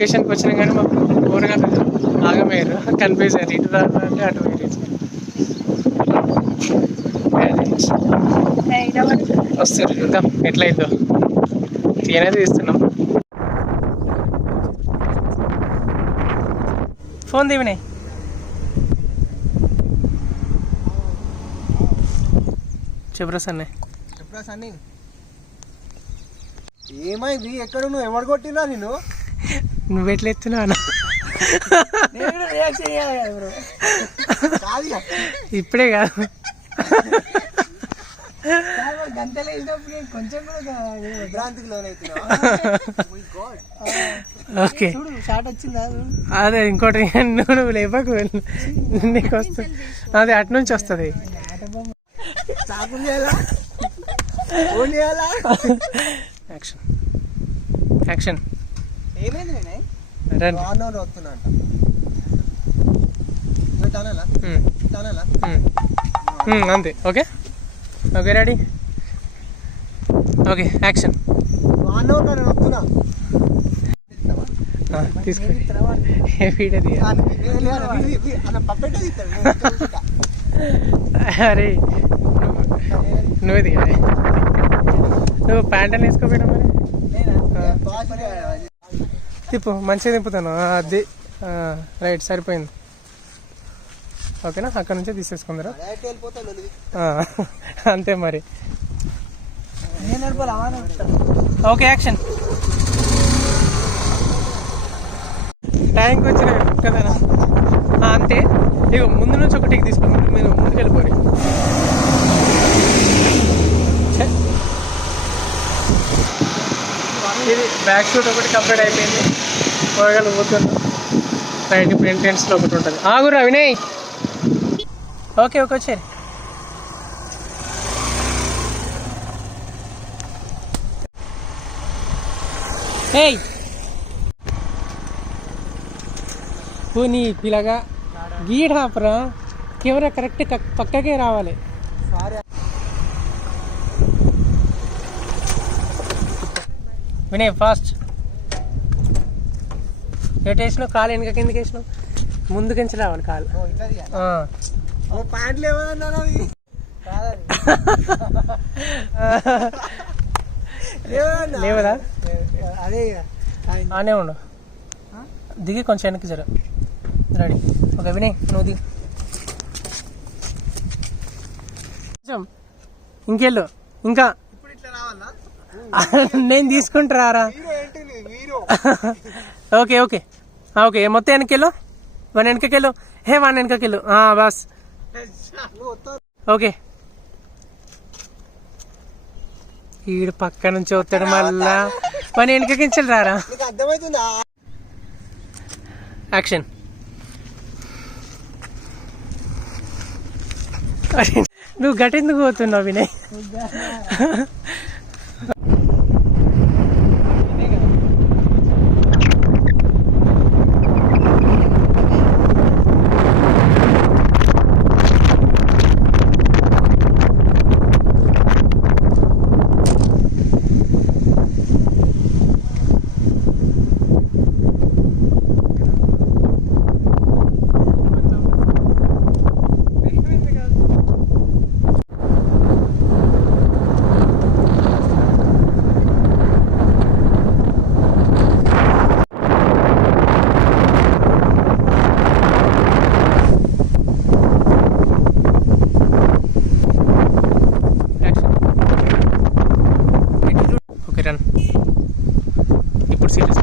లొకేషన్కి వచ్చినా కానీ మాకు ఊరగానే ఆగమయ్యారు, కన్ఫ్యూజ్ అయ్యారు. ఇటు రావాలంటే అటు వస్తారు. చూద్దాం ఎట్లయిద్దో. తీయనే తీస్తున్నాం. ఫోన్ దీవినాయి. చెప్పురా సన్నీ. ఏమైంది? ఎక్కడ నువ్వు ఎవరు కొట్టినా నేను? నువ్వెట్లా ఎత్తున్నావు? ఇప్పుడే కాదు, కొంచెం కూడా భ్రాంతికి లోనవుతున్నావు. ఓకే షార్ట్ వచ్చిందా? అదే ఇంకోటి నువ్వు లేపకు, నీకు వస్తుంది. అదే అటు నుంచి వస్తుంది. Action action. ఏమైంది? వస్తున్నా అంతే. Okay okay ready. Okay action. వస్తున్నా తీసుకోండి. వీడియో అరే నువ్వే దిగాలి. నువ్వు ప్యాంట్ అని వేసుకోపోయినా మరి. తిప్పు, మంచిగా తిప్పుతాను. అది రైట్, సరిపోయింది. ఓకేనా? అక్కడ నుంచే తీసేసుకుందరా. అంతే మరి. Okay action. టైంకి వచ్చిన కదా అంతే. ఇక ముందు నుంచి ఒకటికి తీసుకోండి, మీరు ముందుకు వెళ్ళిపోయి. ఇది బ్యాక్ షూట్ ఒకటి కంప్లీట్ అయిపోయింది. కూరగాయలు పోతున్నాం. రైట్, ఇప్పుడు ఎంట్రెన్స్లో ఒకటి ఉంటుంది. ఆగురా వినయ్. ఓకే ఓకే వచ్చారు. ఏయ్ పోనీ పిల్లగా గీడాపరా. కెమెరా కరెక్ట్ పక్కకే రావాలి. వినయ్ ఫాస్ట్. ఎటు వేసినావు? కాలు వెనక కిందకి వేసినావు. ముందుకించి రావాలి కాలు. లేవదా? అదే ఆనే ఉండు. దిగి కొంచెం వెనక్కి జర. రెడీ. ఓకే వినయ్ నువ్వు దిగి. కొంచెం ఇంకెళ్ళు. ఇంకా నేను తీసుకుంటారా? ఓకే ఓకే ఓకే మొత్తం వెనకెళ్ళు. వన్ వెనకకెళ్ళు. వన్ వెనకకెళ్ళు. బస్. ఓకే. ఈడు పక్క నుంచి వస్తాడు మళ్ళా. వన్ వెనకకించాలి రారా. అర్థమవుతుందా? యాక్షన్. నువ్వు గట్టెందుకు పోతున్నావు వినయ్? ఇప్పుడు సీరియస్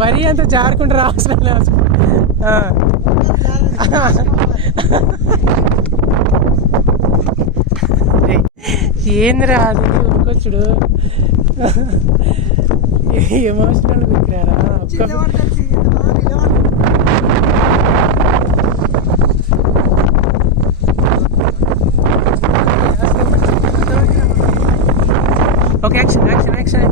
మరీ అంత జారుకుంటూ రావసరం లేదు. ఏందిరా అది ఇంకొచ్చుడు ఎమోషనల్ కుదిరారా. Okay action action action.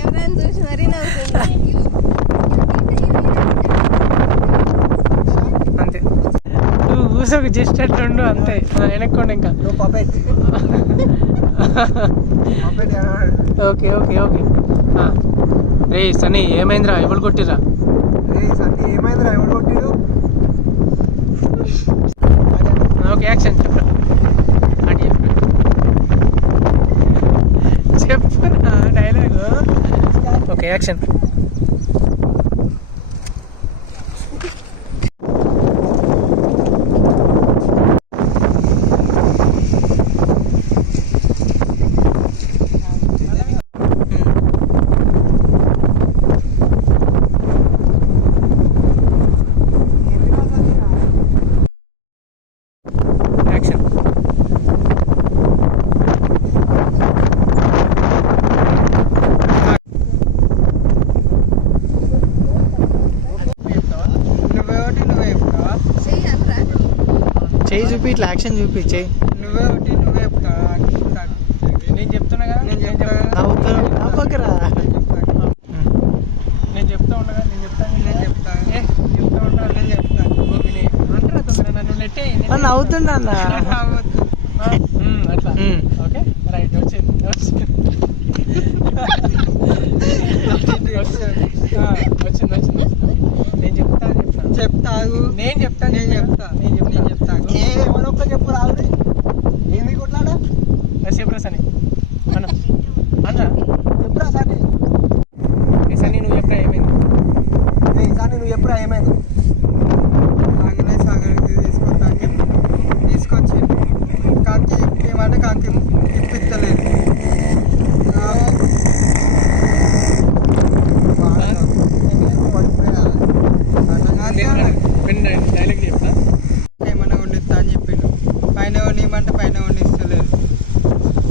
ఎవరైనా చూసి మరీ నవ్వుతుంది. జస్ట్ అట్లుండు అంతే. వెనక్కోండి ఇంకా. నువ్వు puppet puppet okay okay okay. రే సన్నీ ఏమైందిరా? ఎవరు కొట్టిరా? రే సన్నీ ఏమైందిరా? ఎవరు కొట్టిరు? ఓకే యాక్షన్ చెప్పరా. అటు చెప్పరా డైలాగు. Okay action. యాక్షన్. నువ్వే ఒకటి నువ్వే చెప్తావా? చెయ్యి చూపి ఇట్లా యాక్షన్ చూపి చెయ్యి. నువ్వే ఒకటి నువ్వే చెప్తావా? నేను చెప్తున్నా కదా. నేను చెప్తా కదా. నవ్వకరా. నేను చెప్తా ఉండగా నేను చెప్తాను. నేను చెప్తా. చెప్తా ఉంటా. నేను చెప్తా. అంటారా తొందర నన్ను నెట్టే అవుతుండ అన్న అట్లా. Okay right. వచ్చింది వచ్చింది వచ్చింది వచ్చింది. నేను చెప్తా అని చెప్తాను. చెప్తాగు. నేను చెప్తాను. నేను చెప్తా. నేను చెప్తా. ఎవరొక్క చెప్పు రాదు. ఏంది కొట్లాడా? చెప్పరా సని అన్న అన్నా చెప్పురా సన్నీ. సని నువ్వు చెప్పరా ఏమైంది? సన్నీ నువ్వు చెప్పురా ఏమైంది? సాగనే సాగరికి తీసుకొస్తా అని చెప్పి తీసుకొచ్చి కాకి ఏమంటే కాకి ఇప్పిస్తలేదు. డైలాగ్ చెప్తా. ఏమన్నా వండిస్తా అని చెప్పిండు. పైన వండిమంటే పైన వండిస్తలేదు.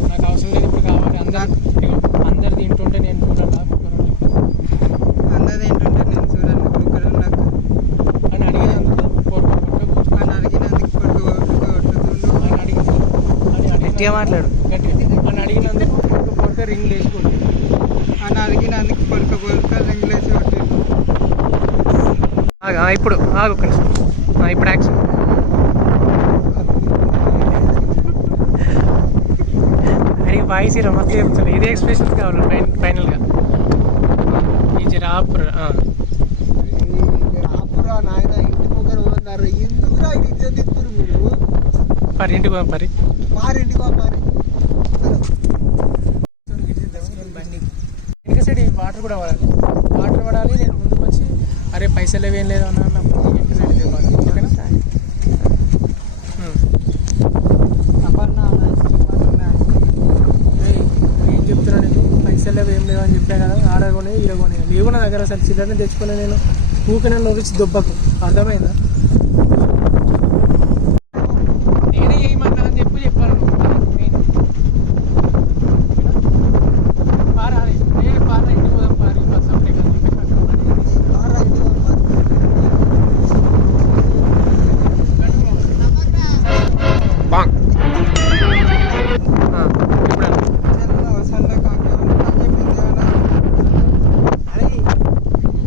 నాకు అవసరం లేదు ఇప్పుడు కావాలి. అందరు తింటుంటే నేను చూడాలా అందది ఏంటంటే నేను చూడండి కుక్కర్ నాకు అని అడిగినందుకు అని అడిగినందుకు కొట్టుతుండు. అని అడిగి గట్టిగా మాట్లాడు. గట్టిగా అని అడిగినందుకు కొడుకు రింగ్ వేసుకోండి. అని అడిగినందుకు పొడక రింగులేసి కొట్టిండు. ఇప్పుడు ఆగు ఒక్క నిమిషం. ఇప్పుడు యాక్షన్. అడిగి వాయిస్ మస్తు చెప్తాను. ఇదే ఎక్స్ప్రెషన్స్ కావాలి ఫైనల్గా. ఈ జరాపుర అప్పుడా నాయన ఇంటి ముగ్గురు ఉన్నారు. ఎందుకురా ఇది ఇజ్జత్ ఇస్తారు మీరు? పరి ఇంటికి పంపరి. మారింటికి పంపారి. వెనక సైడ్ వాటర్ కూడా పడాలి. వాటర్ పడాలి. నేను ముందుకు వచ్చి అరే పైసలు ఏం లేదు అన్న అన్నప్పుడు వెనక సైడ్ తెవాలి. ఓకేనా? ఏం చెప్తున్నా నీకు? పైసలు ఏం లేవు అని చెప్పా కదా. ఆడకొని ఈడకొని లేవు నా దగ్గర. అసలు చిల్లరని తెచ్చుకునే నేను ఊకనే నొరిచి దొబ్బకు. అర్థమైందా? నేనే ఏమన్నా అని చెప్పాను నువ్వు. పారా పారా ఇంటికి పోదాం. పారి బస్ అప్పుడే కదా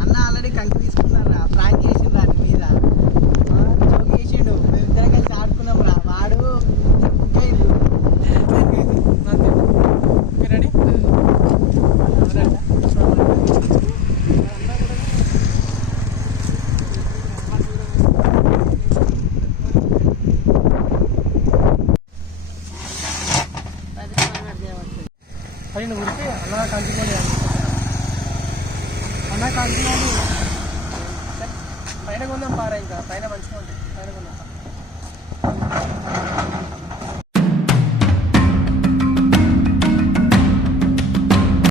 అన్న ఆల్రెడీ కంకి తీసుకున్నారా? ప్రాంక్ చేసిండ్రు వాటి మీద. జోక్ చేసిండు. మేమిద్దరం కలిసి ఆడుకున్నాం రా. వాడు రెడీ. అది నువ్వు ఉడితే అలా కంచుకోండి. అలా కంచుకోండి. పైన కొందాం పారా. ఇంకా పైన మంచిగా ఉంటుంది. పైన కొందాం.